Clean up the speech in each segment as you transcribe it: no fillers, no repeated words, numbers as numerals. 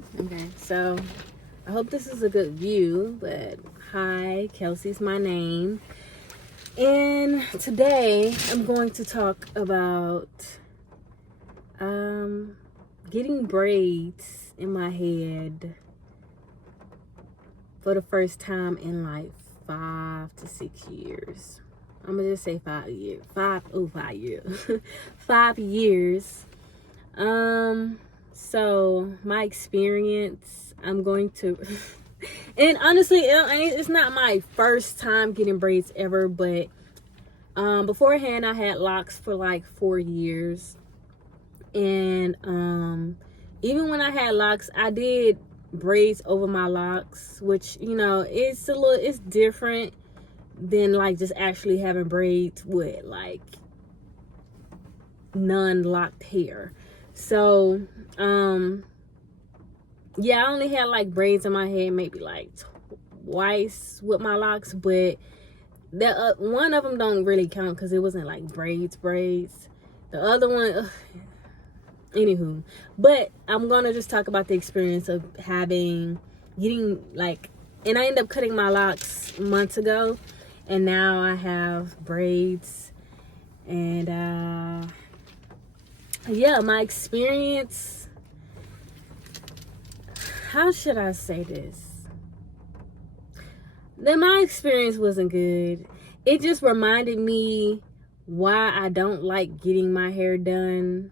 Okay, so I hope this is a good view, but hi, Kelsey's my name. And today I'm going to talk about getting braids in my head for the first time in like 5 to 6 years. I'm gonna just say 5 years. 5 years. 5 years. So my experience, I'm going to and honestly it's not my first time getting braids ever, but beforehand I had locks for like 4 years. And even when I had locks, I did braids over my locks, which it's different than like just actually having braids with like non-locked hair. So yeah, I only had like braids in my head maybe like twice with my locks, but that one of them don't really count because it wasn't like braids. The other one, anywho, but I'm gonna just talk about the experience of getting like, and I ended up cutting my locks months ago, and now I have braids. And yeah, my experience, how should I say this? Then my experience wasn't good. It just reminded me why I don't like getting my hair done.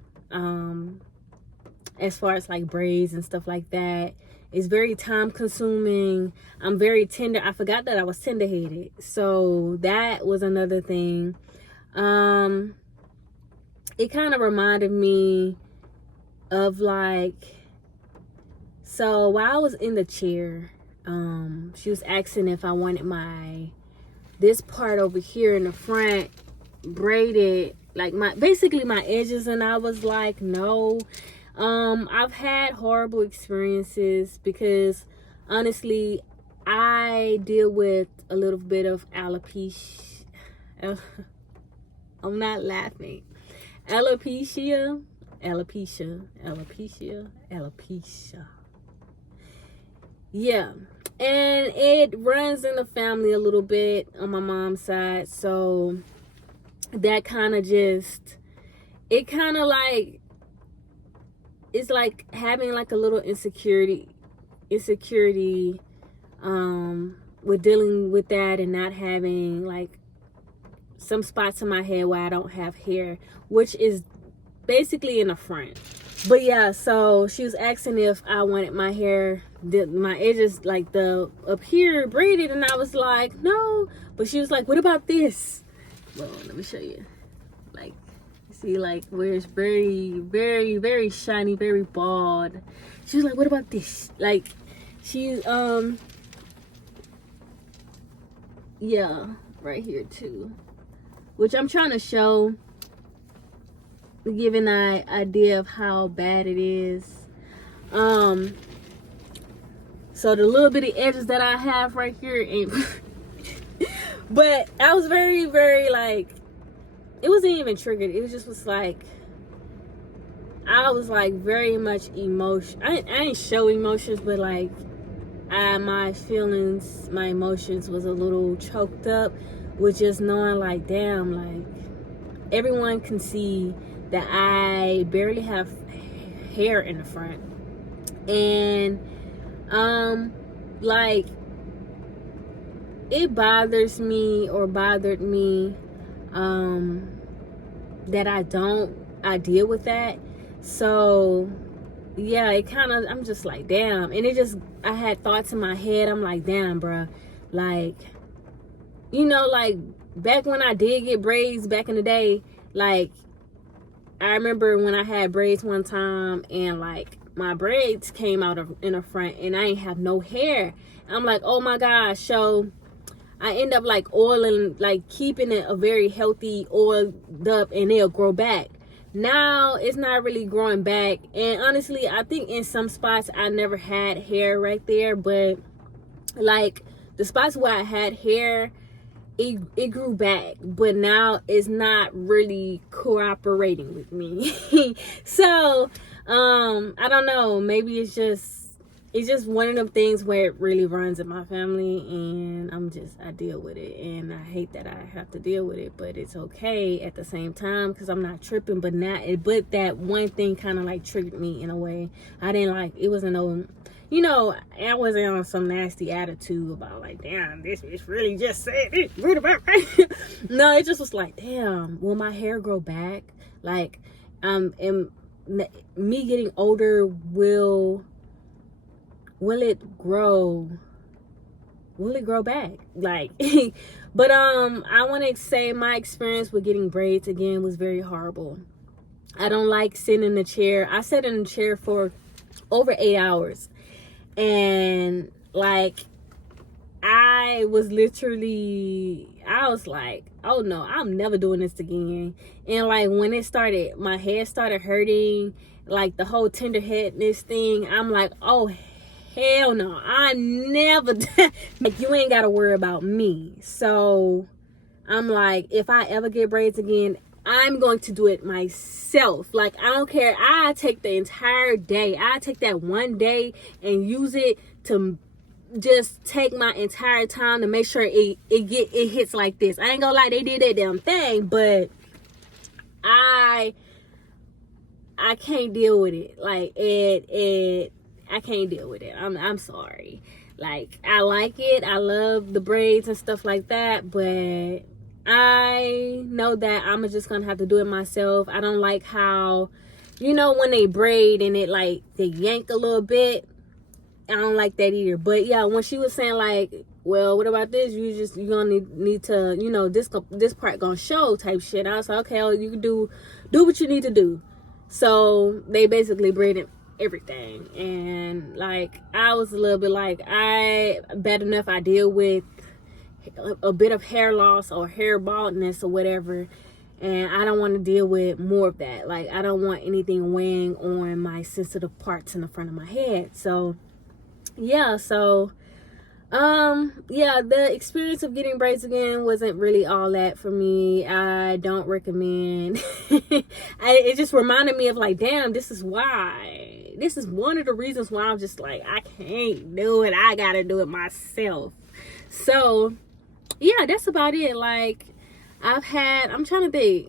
As far as like braids and stuff like that, it's very time consuming. I'm very tender. I forgot that I was tender headed, so that was another thing. It kind of reminded me of like, so while I was in the chair, she was asking if I wanted this part over here in the front braided, like basically my edges, and I was like, no. I've had horrible experiences because honestly I deal with a little bit of alopecia. I'm not laughing. Alopecia. Yeah. And it runs in the family a little bit on my mom's side. So that kind of like, it's like having like a little insecurity with dealing with that, and not having like some spots in my head where I don't have hair, which is basically in the front. But yeah, so she was asking if I wanted my hair, my edges, like the up here braided, and I was like, no. But she was like, what about this? Well, let me show you. Like, see, like where it's very, very, very shiny, very bald. She was like, what about this? Like, she's yeah, right here too, which I'm trying to show, give an idea of how bad it is. So the little bitty edges that I have right here ain't but I was very, very like, it wasn't even triggered. It was just like, I was like very much emotion. I ain't show emotions, but like my feelings, my emotions was a little choked up with just knowing like, damn, like everyone can see that I barely have hair in the front. And like it bothered me that I deal with that. So yeah, it kind of, I'm just like, damn. And I had thoughts in my head. I'm like, damn, bruh, like, like back when I did get braids back in the day, like I remember when I had braids one time, and like my braids came out in the front, and I ain't have no hair. I'm like, oh my gosh. So I end up like oiling, like keeping it a very healthy, oiled up, and they'll grow back. Now it's not really growing back, and honestly I think in some spots I never had hair right there, but like the spots where I had hair, it grew back, but now it's not really cooperating with me. So I don't know, maybe it's just it's just one of them things where it really runs in my family, and I deal with it, and I hate that I have to deal with it, but it's okay at the same time because I'm not tripping. But that one thing kind of like triggered me in a way. I didn't like it. Wasn't no, you know, I wasn't on some nasty attitude about like, damn, this bitch really just said it. No, it just was like, damn, will my hair grow back? Like, and me getting older will it grow back? Like, but I want to say my experience with getting braids again was very horrible. I don't like sitting in the chair. I sat in the chair for over 8 hours, and like I was like, oh no, I'm never doing this again. And like when my head started hurting, like the whole tender headness thing, I'm like, oh hell no, I never like, you ain't gotta worry about me. So I'm like, if I ever get braids again, I'm going to do it myself. Like, I don't care. I take the entire day. I take that one day and use it to just take my entire time to make sure it hits like this. I ain't gonna lie, they did that damn thing, but I can't deal with it. Like I can't deal with it. I'm sorry. Like, I like it. I love the braids and stuff like that, but I know that I'm just gonna have to do it myself. I don't like how, you know, when they braid and it like they yank a little bit. I don't like that either. But yeah, when she was saying like, well, what about this? You gonna need to, you know, this part gonna show type shit. I was like, okay, well, you can do what you need to do. So they basically braided everything, and like I was a little bit like, bad enough I deal with a bit of hair loss or hair baldness or whatever, and I don't want to deal with more of that. Like, I don't want anything weighing on my sensitive parts in the front of my head. So yeah, yeah, the experience of getting braids again wasn't really all that for me. I don't recommend. It just reminded me of like, damn, this is one of the reasons why I'm just like, I can't do it. I gotta do it myself. So yeah, that's about it. Like, I'm trying to think,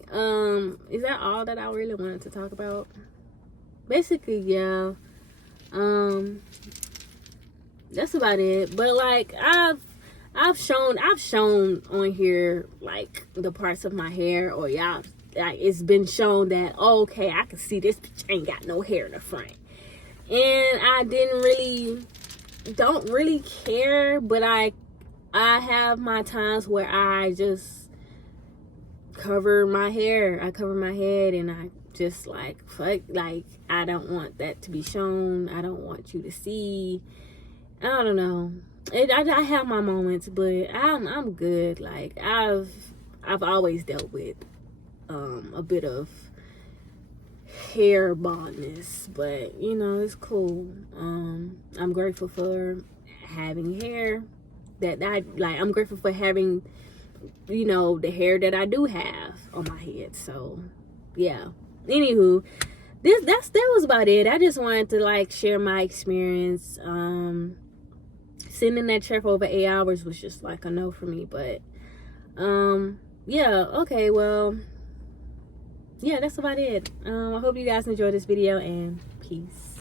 is that all that I really wanted to talk about? Basically, yeah. That's about it. But like, I've shown on here like the parts of my hair, or y'all, like, it's been shown that, oh, okay, I can see this bitch ain't got no hair in the front, and I don't really care. But I have my times where I just cover my hair. I cover my head, and I just like, fuck, like, I don't want that to be shown. I don't want you to see. I don't know. I have my moments, but I'm good. Like, I've always dealt with a bit of hair baldness, but you know, it's cool. I'm grateful for having hair that I'm grateful for having, you know, the hair that I do have on my head. So yeah. Anywho, that was about it. I just wanted to like share my experience. Sitting in that chair for over 8 hours was just like a no for me. But yeah, okay, well, yeah, that's about it. I hope you guys enjoyed this video, and peace.